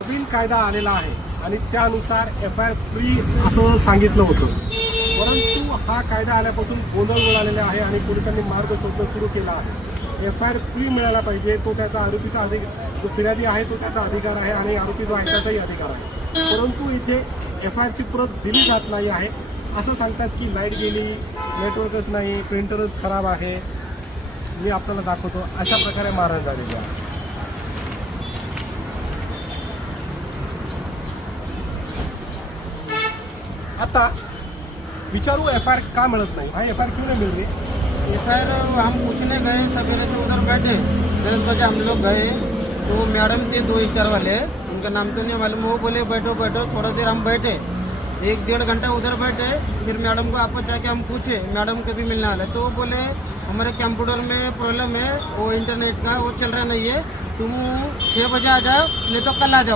नवीन कायदा आलेला आहे आणि त्यानुसार FIR फ्री असं सांगितलं होतं, परंतु हा कायदा आल्यापासून गोंधळ उडालेला आहे आणि पोलिसांनी मार्ग शोधणं सुरू केला आहे। FIR फ्री मिळायला पाहिजे, तो त्याचा आरोपीचा अधिकार, जो फिर्यादी आहे तो त्याचा अधिकार आहे आणि आरोपी जो ऐकायचाही अधिकार आहे, परंतु इथे FIR ची प्रत दिली जात नाही आहे। असं सांगतात की लाईट गेली, नेटवर्कच नाही, प्रिंटरच खराब आहे। मी आपल्याला दाखवतो, अशा प्रकारे मारहाण झालेली आहे। आता विचारू FIR का मिळत नहीं? भाई FIR क्यों नहीं मिल रही? FIR हम पूछने गए, सवेरे से उधर बैठे 10 बजे हम लोग गए तो मैडम थे 2 स्टार वाले, उनका नाम तो नहीं मालूम, वो बोले बैठो बैठो। थोड़ा देर हम बैठे, 1-1.5 घंटा उधर बैठे, फिर मैडम को आपस जाके हम पूछे मैडम कभी मिलने वाले, तो वो बोले हमारे कंप्यूटर में प्रॉब्लम है, वो इंटरनेट का वो चल रहा नहीं है, तुम 6 बजे आ जाओ नहीं तो कल आ जाओ।